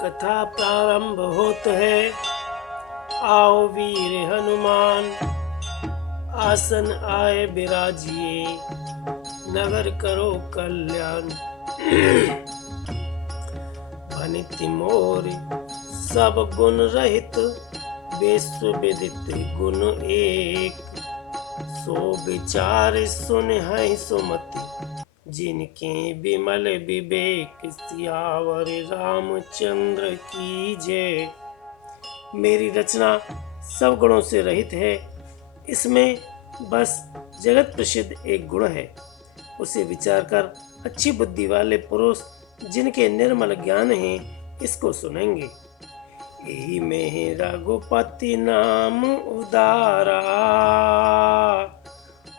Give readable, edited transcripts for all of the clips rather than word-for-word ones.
कथा प्रारंभ होत है। आओ वीर हनुमान, आसन आए बिराजिए, नगर करो कल्याण। भनित मोर सब गुण रहित, विश्व विदित गुण एक। सो विचार सुन है सुमति, जिनके विमल विवेक। सियावर रामचंद्र की जय। मेरी रचना सब गुणों से रहित है। इसमें बस जगत प्रसिद्ध एक गुण है, उसे विचार कर अच्छी बुद्धि वाले पुरुष जिनके निर्मल ज्ञान है इसको सुनेंगे। यही में रघुपति नाम उदारा,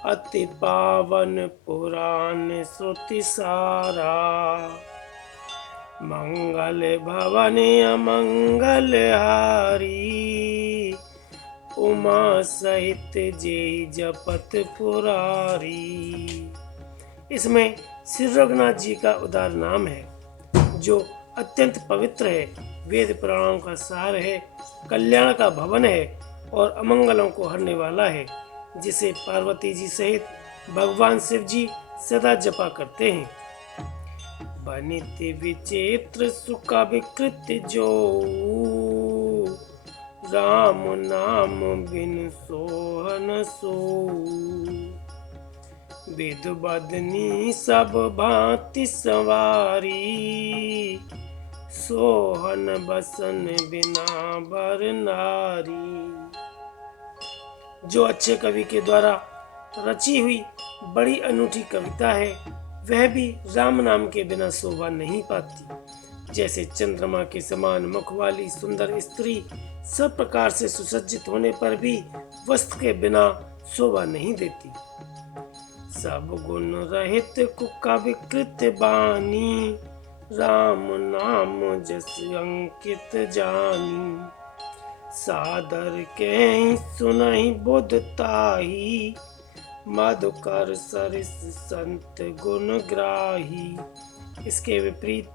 अति पावन पुराण श्रुति सारा। मंगल भवन अमंगल हारी, उमा सहित जय जपत पुरारी। इसमें श्री रघुनाथ जी का उदार नाम है, जो अत्यंत पवित्र है, वेद पुराणों का सार है, कल्याण का भवन है और अमंगलों को हरने वाला है, जिसे पार्वती जी सहित भगवान शिव जी सदा जपा करते हैं। बनित विचित्र सुख विकृत जो, राम नाम बिन सोहन सो। विध बदनी सब भांति सवारी, सोहन बसन बिना बर नारी। जो अच्छे कवि के द्वारा रची हुई बड़ी अनूठी कविता है, वह भी राम नाम के बिना शोभा नहीं पाती। जैसे चंद्रमा के समान मुख वाली सुंदर स्त्री सब प्रकार से सुसज्जित होने पर भी वस्त्र के बिना शोभा नहीं देती। सब गुण रहित कुका विकृत बानी, राम नाम जस अंकित जानी। सादर के सुनहि बुध ताही, मधुकर सरिस संत गुण ग्राही। इसके विपरीत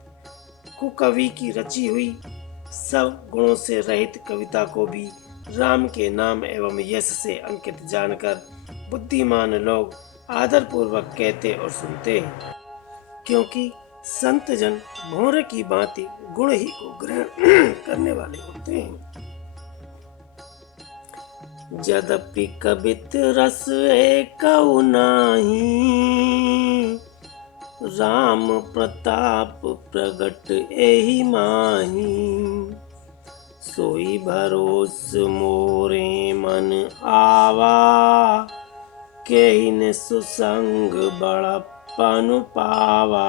कुकवि की रची हुई सब गुणों से रहित कविता को भी राम के नाम एवं यश से अंकित जानकर बुद्धिमान लोग आदर पूर्वक कहते और सुनते हैं, क्योंकि संत जन भौरे की भांति गुण ही को ग्रहण करने वाले होते हैं। यद्यपि कबित रस एकौ नाहि, राम प्रताप प्रगट एहि माहि। सोई भरोस मोरे मन आवा, केहि सुसंग बड़प्पन पावा।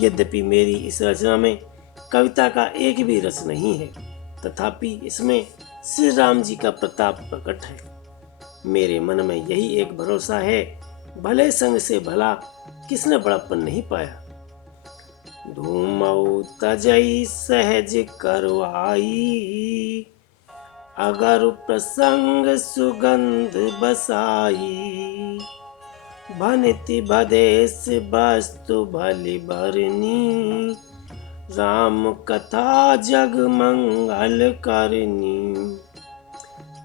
यद्यपि मेरी इस रचना में कविता का एक भी रस नहीं है, तथापि इसमें श्री राम जी का प्रताप प्रकट है। मेरे मन में यही एक भरोसा है, भले संग से भला किसने बड़प्पन नहीं पाया। धूमऊ तजई सहज करवाई, अगर प्रसंग सुगंध बसाई। भनिति भदेश वस्तु भली भरनी, राम कथा जग मंगल करनी।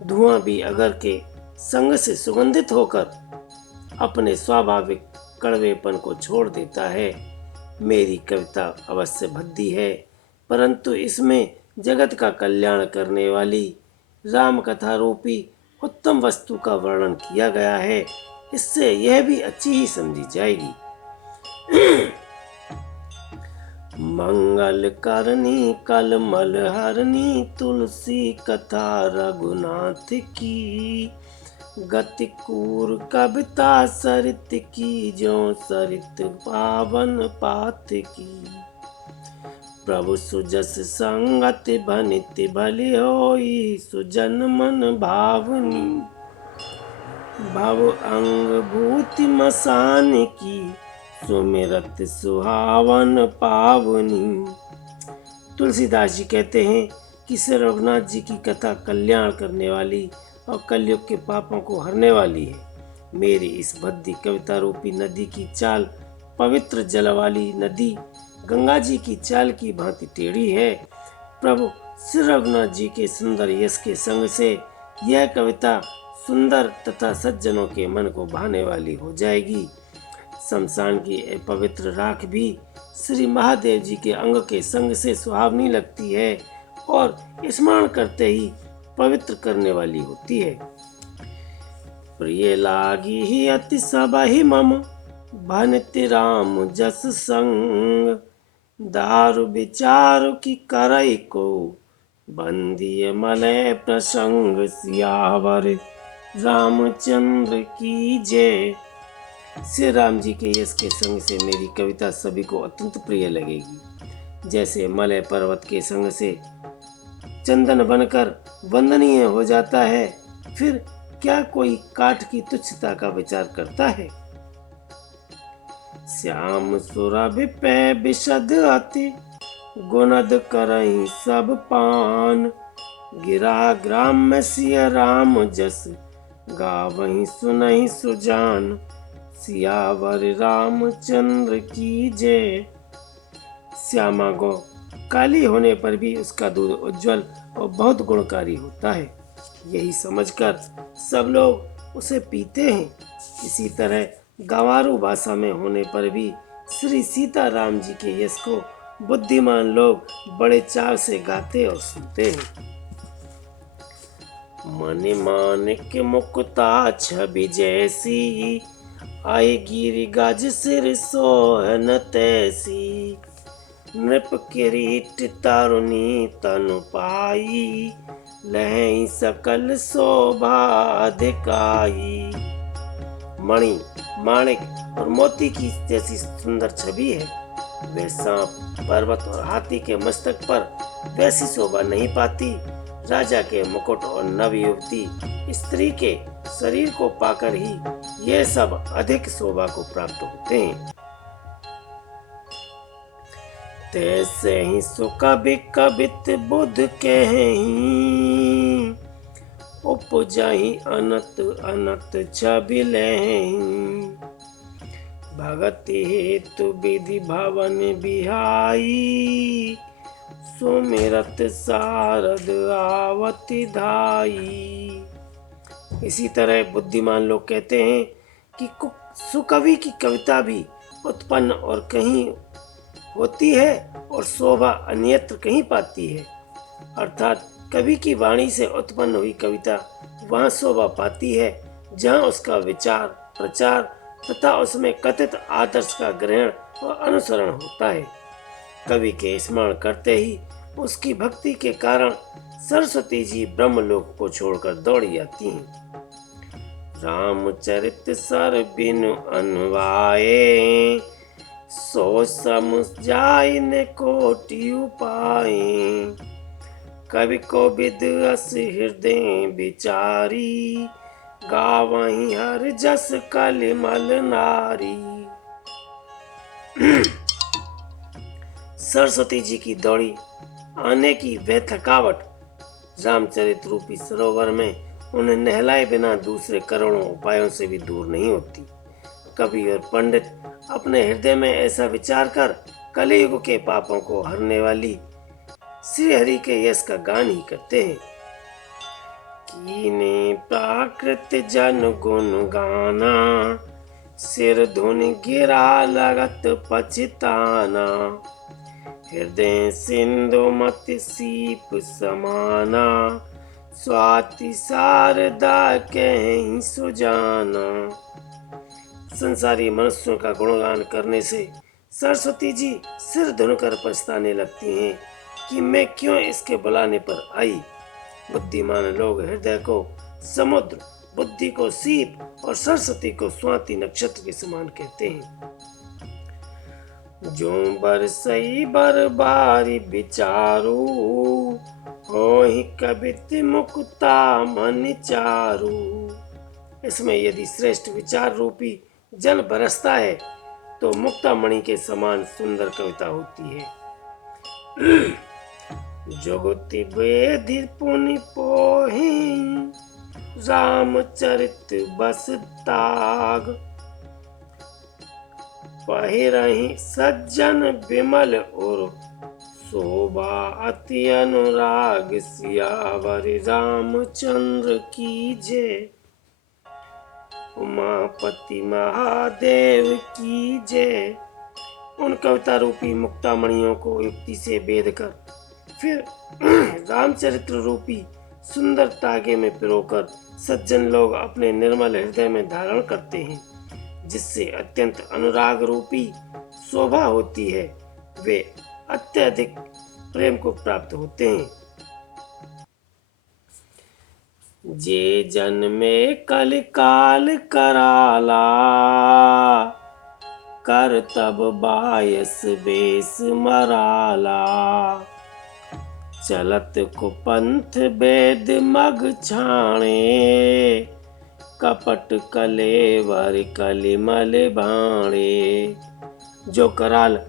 धुआं भी अगर के संग से सुगंधित होकर अपने स्वाभाविक कड़वेपन को छोड़ देता है। मेरी कविता अवश्य भद्दी है, परंतु इसमें जगत का कल्याण करने वाली राम कथा रूपी उत्तम वस्तु का वर्णन किया गया है। इससे यह भी अच्छी ही समझी जाएगी। मंगल करनी कलमल हरनी, तुलसी कथा रघुनाथ की। गति कूर कविता सरित की, जो सरित पावन पात की। प्रभु सुजस संगत भनित भली होई, सुजन मन भावनी। भव अंग भूति मसान की, सुमिरत सुहावन पावनी। तुलसीदास जी कहते हैं कि श्री रघुनाथ जी की कथा कल्याण करने वाली और कलयुग के पापों को हरने वाली है। मेरी इस भद्दी कविता रूपी नदी की चाल पवित्र जल वाली नदी गंगा जी की चाल की भांति टेढ़ी है। प्रभु श्री रघुनाथ जी के सुंदर यश के संग से यह कविता सुंदर तथा सज्जनों के मन को भाने वाली हो जाएगी। शमशान की पवित्र राख भी श्री महादेव जी के अंग के संग से सुहावनी लगती है और स्मरण करते ही पवित्र करने वाली होती है। प्रिय लागी ही अति सबहि मम भनति राम जस संग, दारु विचार की करई को बंदिय मलय प्रसंग, सियावर रामचंद्र की जय। श्री राम जी के यश के संग से मेरी कविता सभी को अत्यंत प्रिय लगेगी। जैसे मलय पर्वत के संग से चंदन बनकर वंदनीय हो जाता है, फिर क्या कोई काठ की तुच्छता का विचार करता है। श्याम सुरभि पै विशद अति, गुणद करहि सब पान, गिरा ग्राम सिय राम जस, गावहि सुनहि सुजान, सियावर रामचंद्र की जय। श्यामा गौ काली होने पर भी उसका दूध उज्जवल और बहुत गुणकारी होता है, यही समझकर सब लोग उसे पीते हैं। इसी तरह गंवारू भाषा में होने पर भी श्री सीताराम जी के यश को बुद्धिमान लोग बड़े चाव से गाते और सुनते हैं। मन मानिक मुक्ता छवि जैसी, आई गिर गज सिर सोहन तैसी, नृप किरीट तरुणी तनु पाई, लहई सकल शोभा दिखाई। मणि, माणिक और मोती की जैसी सुंदर छवि है। वे सांप, पर्वत और हाथी के मस्तक पर वैसी शोभा नहीं पाती। राजा के मुकुट और नव युवती स्त्री के शरीर को पाकर ही ये सब अधिक शोभा को प्राप्त होते हैं। तैसे ही सुकवि कवित बुध कहीं, उपजहि अनत अनत छवि लहीं, भगति हेतु विधि भवन बिहाई, सुमिरत सारद आवति धाई। इसी तरह बुद्धिमान लोग कहते हैं कि सुकवि की कविता भी उत्पन्न और कहीं होती है और शोभा अन्यत्र कहीं पाती है। अर्थात कवि की वाणी से उत्पन्न हुई कविता वहाँ शोभा पाती है जहाँ उसका विचार, प्रचार तथा उसमें कथित आदर्श का ग्रहण और अनुसरण होता है। कवि के स्मरण करते ही उसकी भक्ति के कारण सरस्वती जी ब्रह्मलोक को छोड़कर दौड़ी आती हैं। रामचरित सर बिनु अनुवाए, सो सम जाय न कोटि उपाय, कवि को विद अस हृदय विचारी, गावहि हर जस कलिमल नारी। सरस्वती जी की दौड़ी आने की वह थकावट रामचरित रूपी सरोवर में उन्हें नहलाए बिना दूसरे करोड़ों उपायों से भी दूर नहीं होती। कवि और पंडित अपने हृदय में ऐसा विचार कर कलियुग के पापों को हरने वाली श्री हरि के यश का गान ही करते हैं। कीने प्राकृत जन गुण गाना, सिर धुन गिरा लगत पछताना, हृदय सिंधु मत सीप समाना, स्वाति शारदा कहीं सुजाना। संसारी मनुष्यों का गुणगान करने से सरस्वती जी सिर धुनकर पछताने लगती हैं कि मैं क्यों इसके बुलाने पर आई। बुद्धिमान लोग हृदय को समुद्र, बुद्धि को सीप और सरस्वती को स्वाति नक्षत्र के समान कहते हैं। जो बरसई बरबारी विचारू, होहि कवित मुक्ता मन चारू। इसमें यदि श्रेष्ठ विचार रूपी जल बरसता है तो मुक्ता मणि के समान सुंदर कविता होती है। जुगति वेदि पुनि पोहि, रामचरित बस ताग, पहिरहि सज्जन विमल और शोभा अति अनुराग सियावर रामचंद्र की जय। उमापति महादेव की जय। उन कविता रूपी मुक्तामणियों को युक्ति से बेध कर फिर रामचरित्र रूपी सुंदर तागे में पिरोकर सज्जन लोग अपने निर्मल हृदय में धारण करते हैं, जिससे अत्यंत अनुराग रूपी शोभा होती है। वे अत्यधिक प्रेम को प्राप्त होते हैं। जे जन में कल काल कराला, कर तब बायस बेस मराला। चलत कुपंथ वेद मग छाणे, कपट कलेवर कलिमल भाणे। जो कराल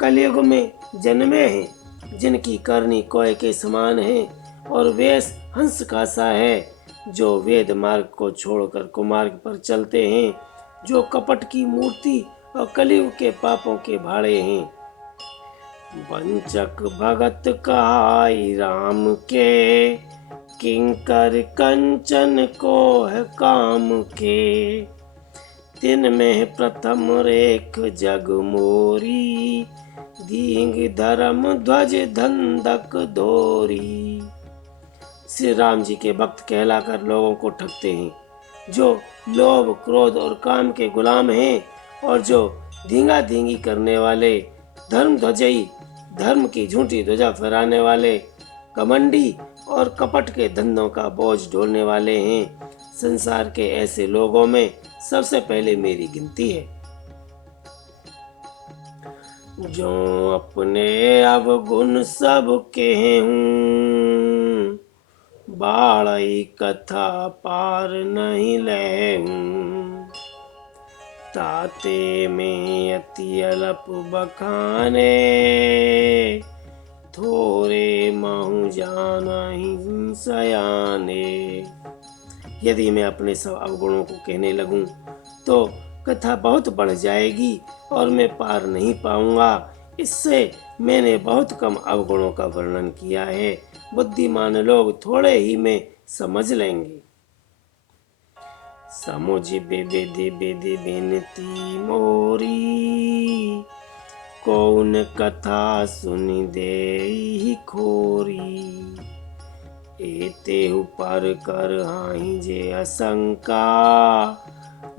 कलयुग में जन्मे हैं, जिनकी करनी कोय के समान है और वेश हंस का सा है, जो वेद मार्ग को छोड़कर कुमार्ग पर चलते हैं, जो कपट की मूर्ति और कलयुग के पापों के भाड़े हैं। वंचक भगत कहाई राम के, किंकर कंचन को है काम के। तिन में प्रथम रेख जग मोरी, दींग धर्म ध्वज धंधक धोरी। श्री राम जी के भक्त कहलाकर लोगों को ठगते हैं, जो लोभ क्रोध और काम के गुलाम हैं, और जो धींगा धींगी करने वाले, धर्म ध्वजई धर्म की झूठी ध्वजा फहराने वाले, कमंडी और कपट के धंधों का बोझ ढोने वाले हैं। संसार के ऐसे लोगों में सबसे पहले मेरी गिनती है। जो अपने अवगुण सब कहूं, बाड़ई कथा पार नहीं लहूं। ताते में अति अलप बखाने, थोरे महु जानहि सयाने। यदि मैं अपने सब अवगुणों को कहने लगूं तो कथा बहुत बढ़ जाएगी और मैं पार नहीं पाऊंगा। इससे मैंने बहुत कम अवगुणों का वर्णन किया है। बुद्धिमान लोग थोड़े ही में समझ लेंगे। समुझ विधि विधि बिनती मोरी, कौन कथा सुनि देहि खोरी। एतेहु पर कर हाहि जे असंका,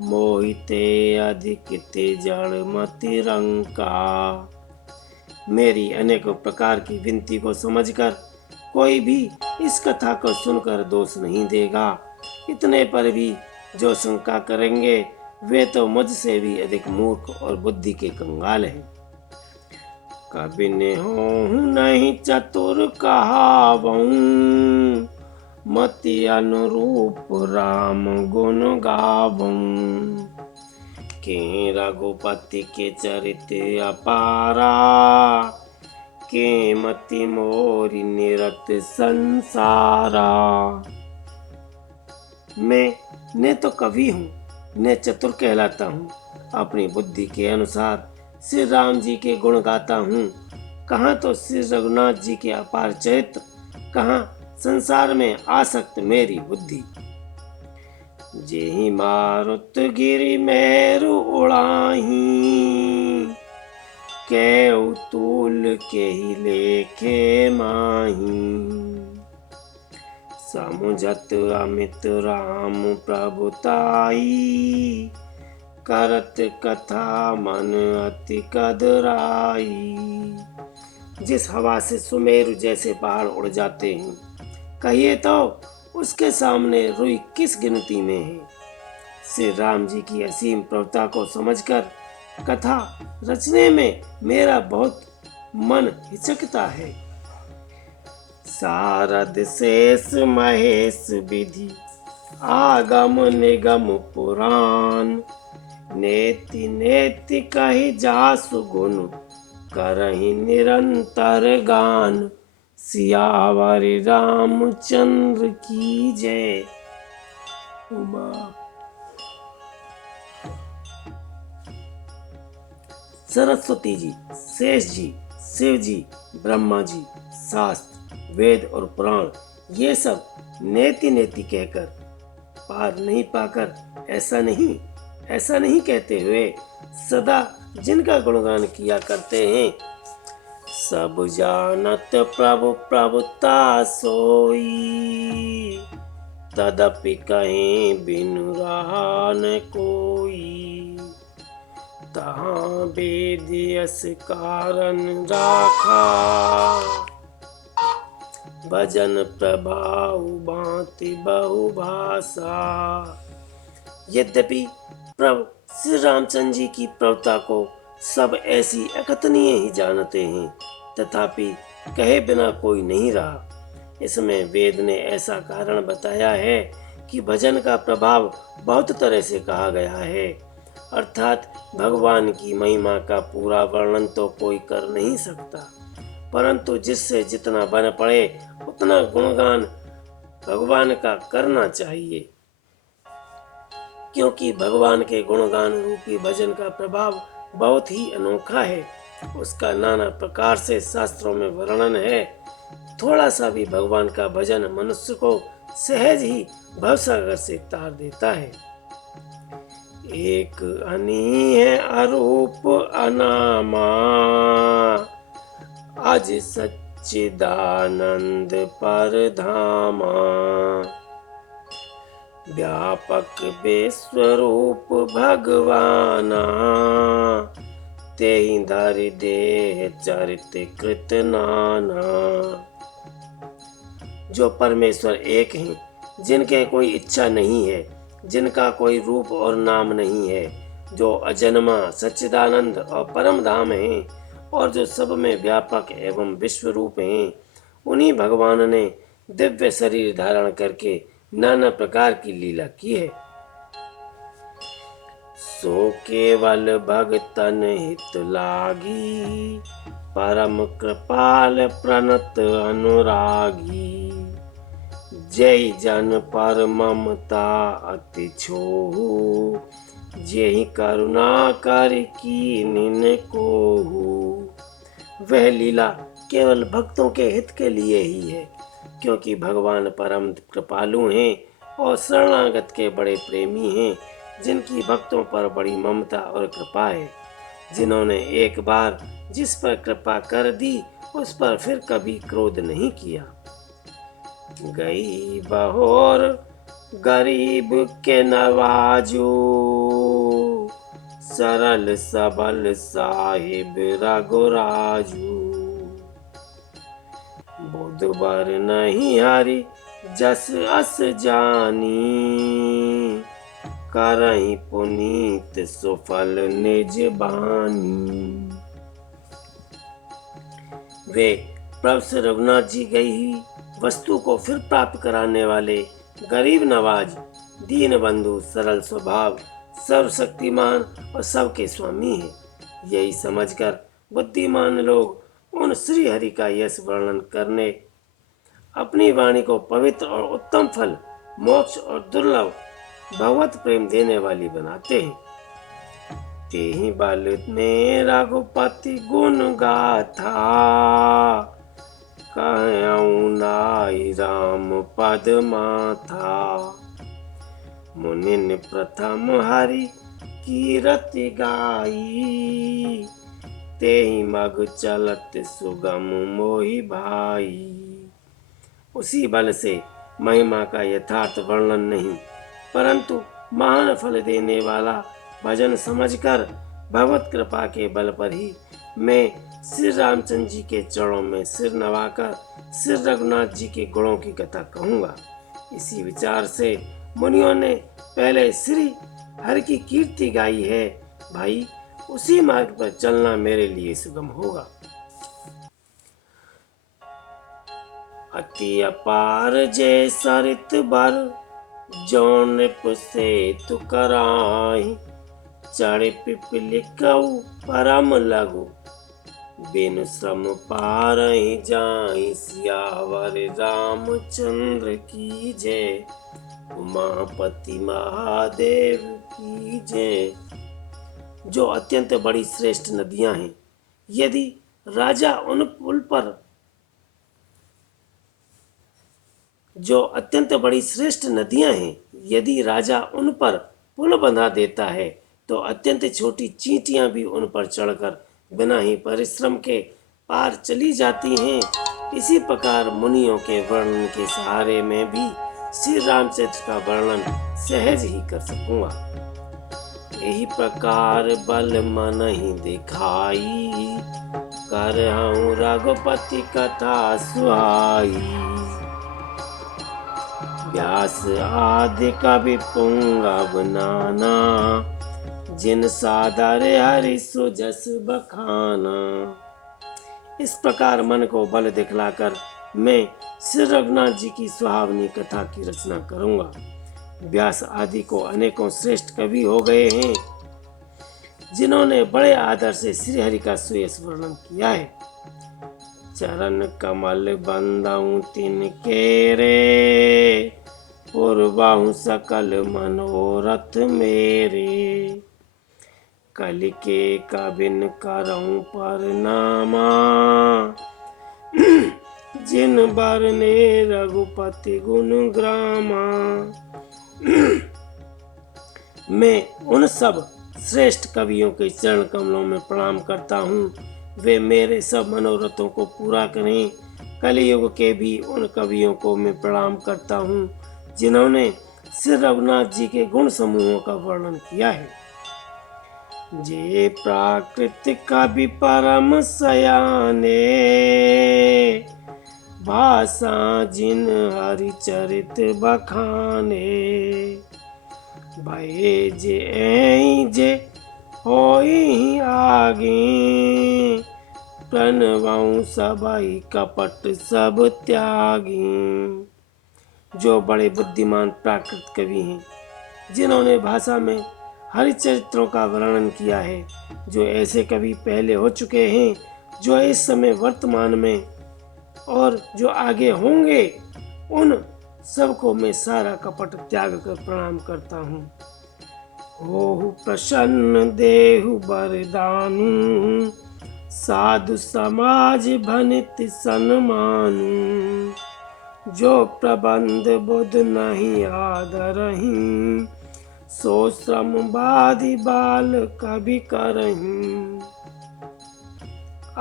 मोहिते अधिक ते जड़ मति रंका। मेरी अनेक प्रकार की विनती को समझकर कोई भी इस कथा को सुनकर दोष नहीं देगा। इतने पर भी जो शंका करेंगे वे तो मुझसे भी अधिक मूर्ख और बुद्धि के कंगाल हैं। कबि ने होहु नहीं चतुर कहावहु, मति अनुरूप राम गुण गावहु। के रघुपति के चरित्र अपारा, के मति मोरी निरत संसारा। मैं न तो कवि हूँ न चतुर कहलाता हूँ। अपनी बुद्धि के अनुसार श्री राम जी के गुण गाता हूँ। कहाँ तो श्री रघुनाथ जी के अपार चरित्र, कहाँ संसार में आसक्त मेरी बुद्धि। जेहि मारुत गिरि मेरु उड़ाही, केउ तूल केहि लेखे माही। समुझत अमित राम प्रभुताई, करत कथा मन अति कदराई। जिस हवा से सुमेरु जैसे पहाड़ उड़ जाते हैं, कहिए तो उसके सामने रुई किस गिनती में है। श्री राम जी की असीम प्रभुता को समझकर कथा रचने में मेरा बहुत मन हिचकता है। सारद शेष महेश विधि, आगम निगम पुराण। नेति नेति कहि जासु गुण, करहि निरंतर गान। सियावर रामचंद्र की जय। उमा सरस्वती जी, शेष जी, शिव जी, ब्रह्मा जी, शास्त्र, वेद और पुराण ये सब नेति नेति कहकर पार नहीं पाकर ऐसा नहीं कहते हुए सदा जिनका गुणगान किया करते हैं। सब जानत प्रभु प्रभुता सोई, तदपि कहीं बिनु रहा न कोई। तहाँ वेद यस कारण राखा, भजन प्रभाव भांति बहुभाषा। यद्यपि प्रभु श्री रामचंद्र जी की प्रभुता को सब ऐसी अकथनीय ही जानते हैं, तथापि कहे बिना कोई नहीं रहा। इसमें वेद ने ऐसा कारण बताया है कि भजन का प्रभाव बहुत तरह से कहा गया है, अर्थात भगवान की महिमा का पूरा वर्णन तो कोई कर नहीं सकता, परंतु जिससे जितना बन पड़े उतना गुणगान भगवान का करना चाहिए, क्योंकि भगवान के गुणगान रूपी भजन का प्रभाव बहुत ही अनोखा है। उसका नाना प्रकार से शास्त्रों में वर्णन है। थोड़ा सा भी भगवान का भजन मनुष्य को सहज ही भवसागर से तार देता है। एक अनी है अरूप अनामा, आज सच्चिदानंद परधामा। व्यापक विश्वरूप भगवाना, तेहि धरि देह चरित कृत नाना। जो परमेश्वर एक हैं, जिनके कोई इच्छा नहीं है, जिनका कोई रूप और नाम नहीं है, जो अजन्मा सच्चिदानंद और परम धाम हैं, और जो सब में व्यापक एवं विश्व रूप हैं, उन्हीं भगवान ने दिव्य शरीर धारण करके नाना प्रकार की लीला की है। सो केवल भगतन हित लागी, परम कृपाल प्रणत अनुरागी। जय जन पर ममता अति छोहू, जेहि करुणा कर कीन्ह कोहू। वह लीला केवल भक्तों के हित के लिए ही है, क्योंकि भगवान परम कृपालु हैं और शरणागत के बड़े प्रेमी हैं, जिनकी भक्तों पर बड़ी ममता और कृपा है। जिन्होंने एक बार जिस पर कृपा कर दी, उस पर फिर कभी क्रोध नहीं किया। गई बहोर गरीब के नवाजू, सरल सबल साहिब रघुराजू। बुधबर नहीं हरि जस अस जानी, करहि पुनीत सुफल निज बानी। वे प्रभु श्री रघुनाथ जी गई ही वस्तु को फिर प्राप्त कराने वाले गरीब नवाज, दीन बंधु, सरल स्वभाव, सर्वशक्तिमान और सबके स्वामी हैं। यही समझकर बुद्धिमान लोग उन श्री हरि का यश वर्णन करने अपनी वाणी को पवित्र और उत्तम फल, मोक्ष और दुर्लभ भगवत प्रेम देने वाली बनाते हैं। तेहि बल में रघुपति गुण गाथा, कहऊँ नाई राम पद माथा। मुनिन प्रथम हरि कीरति गाई, तेहि मग चलत सुगम मोहि भाई। उसी बल से महिमा का यथार्थ वर्णन नहीं, परंतु महान फल देने वाला भजन समझकर भगवत कृपा के बल पर ही मैं श्री रामचंद्र जी के चरणों में सिर नवाकर श्री रघुनाथ जी के गुणों की कथा कहूँगा। इसी विचार से मुनियों ने पहले श्री हरि की कीर्ति गाई है। भाई, उसी मार्ग पर चलना मेरे लिए सुगम होगा। अति अपार जय सरित बर, जौन पुसे तु कराही। चढ़ पिपली कऊ परम लघु, बिनु श्रम पारहि जाहि। सियावर रामचंद्र की जय, उमापति महादेव की जय। जो अत्यंत बड़ी श्रेष्ठ नदियां हैं। यदि राजा उन पुल पर जो अत्यंत बड़ी श्रेष्ठ नदियां हैं, यदि राजा उन पर पुल बना देता है तो अत्यंत छोटी चींटियां भी उन पर चढ़कर बिना ही परिश्रम के पार चली जाती हैं। इसी प्रकार मुनियों के वर्णन के सहारे में भी श्री रामचंद्र का वर्णन सहज ही कर सकूंगा। यही प्रकार बल मन ही दिखाई, करहूं रघुपति कथा सुहाई। व्यास आदि कवि पुंगव नाना, जिन सादर हरि सुजस बखाना। इस प्रकार मन को बल दिखलाकर मैं श्री रघुनाथ जी की सुहावनी कथा की रचना करूंगा। व्यास आदि को अनेकों श्रेष्ठ कवि हो गए हैं, जिन्होंने बड़े आदर से श्री हरि का सुयश वर्णन किया है। चरण कमल बंदऊ तिनके रे, पूर्वाहु सकल मनोरथ मेरे। कलि के कबिन करऊं परनामा, जिन बरने रघुपति गुण ग्रामा। मैं उन सब श्रेष्ठ कवियों के चरण कमलों में प्रणाम करता हूँ, वे मेरे सब मनोरथों को पूरा करें। कलियुग के भी उन कवियों को मैं प्रणाम करता हूँ, जिन्होंने श्री रघुनाथ जी के गुण समूहों का वर्णन किया है। जे प्राकृत कवि परम सयाने, भाषा जिन हरि चरित बखाने। भये जे होई आगे, प्रणवऊ सबई कपट सब त्यागी। जो बड़े बुद्धिमान प्राकृत कवि हैं, जिन्होंने भाषा में हरिचरित्रों का वर्णन किया है, जो ऐसे कवि पहले हो चुके हैं, जो इस समय वर्तमान में और जो आगे होंगे, उन सबको मैं सारा कपट त्याग कर प्रणाम करता हूँ। होहु प्रसन्न देहु बरदानु, साधु समाज भनित सन्मानु। जो प्रबंध बुध नहीं आदरहीं, सो श्रम बाधि बाल कभी करहीं।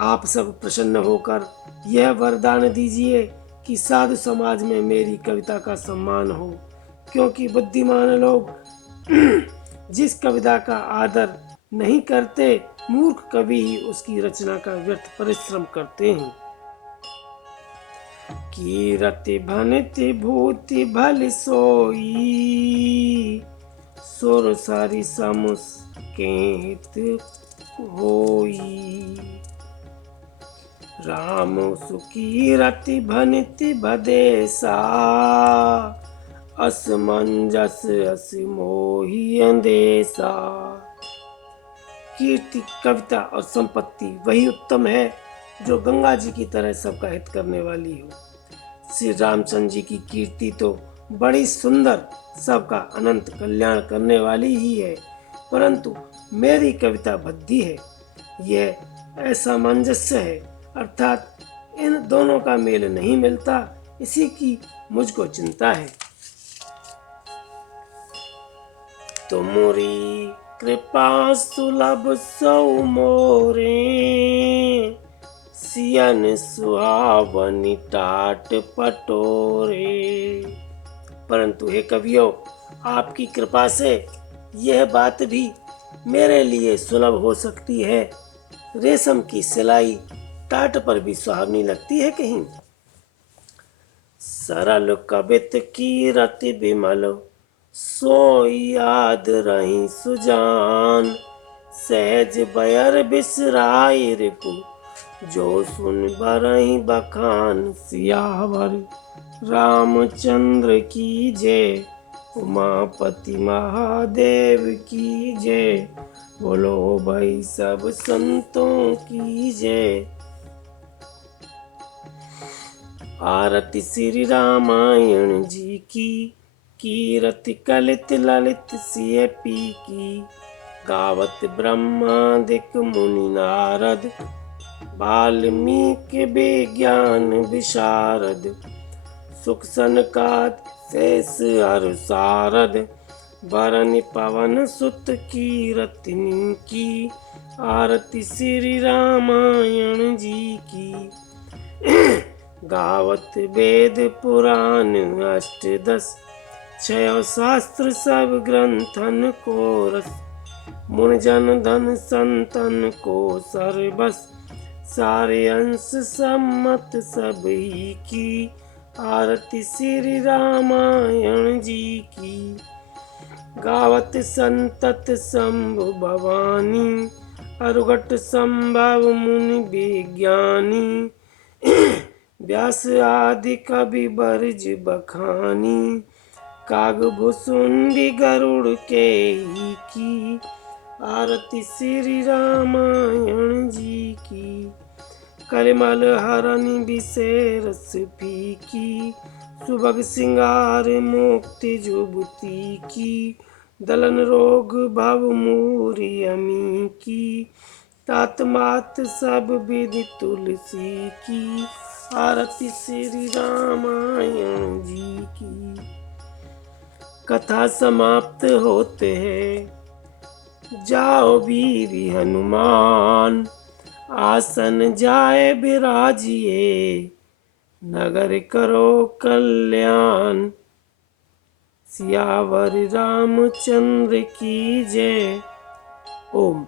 आप सब प्रसन्न होकर यह वरदान दीजिए कि साधु समाज में मेरी कविता का सम्मान हो, क्योंकि बुद्धिमान लोग जिस कविता का आदर नहीं करते, मूर्ख कवि ही उसकी रचना का व्यर्थ परिश्रम करते हैं। कीरति भनिति भूति भल सोई, सुर सारी समुस के हित होई। राम सुकीरति भनिति भदेसा, असमंजस अस मोहि अंदेसा। कीर्ति, कविता और संपत्ति वही उत्तम है जो गंगा जी की तरह सबका हित करने वाली हो। श्री रामचंद्र जी की कीर्ति तो बड़ी सुंदर, सबका अनंत कल्याण करने वाली ही है, परंतु मेरी कविता भद्दी है। यह असामंजस्य है, अर्थात इन दोनों का मेल नहीं मिलता, इसी की मुझको चिंता है। तुमरी कृपा सुलभ सौ मोरे, सियन सुहावनी टाट पटोरे। परंतु हे कवियों, आपकी कृपा से यह बात भी मेरे लिए सुलभ हो सकती है। रेशम की सिलाई टाट पर भी सुहावनी लगती है कहीं। सरल कवित की रति बिमल, सो याद रही सुजान। सहज बयर बिसराई रिपु, जो सुन बरही बखान। सियावर रामचंद्र की जय, उमापति महादेव की जय। बोलो भाई सब संतों की जय। आरती श्री रामायण जी की, कीरति कलित ललित सिय पी की। गावत ब्रह्मादिक मुनि नारद, वाल्मीकि विज्ञान विशारद, सुख सनकाद शेष अर सारद, वरन पवन सुत कीरतनी की, आरती श्री रामायण जी की। गावत वेद पुराण अष्टदश, छयो शास्त्र सब ग्रंथन को रस, मुन जन धन संतन को सर्वस, सारे अंश सम्मत सभी की, आरती श्री रामायण जी की। गावत संतत शंभु भवानी, अरुघट संभव मुनि विज्ञानी, व्यास आदि कवि बरज बखानी, काग भुसुंडी गरुड़ के ही की, आरती श्री रामायण जी की। कलिमल हरन विशेष फीकी, सुभग सिंगार मुक्ति जुबती की, दलन रोग भव मूरी अमी की, तात मात सब विधि तुलसी की, आरती श्री रामायण जी की। कथा समाप्त होते हैं, जाओ वीर हनुमान, आसन जाए विराजिए, नगर करो कल्याण। सियावर रामचंद्र की जय। ओम।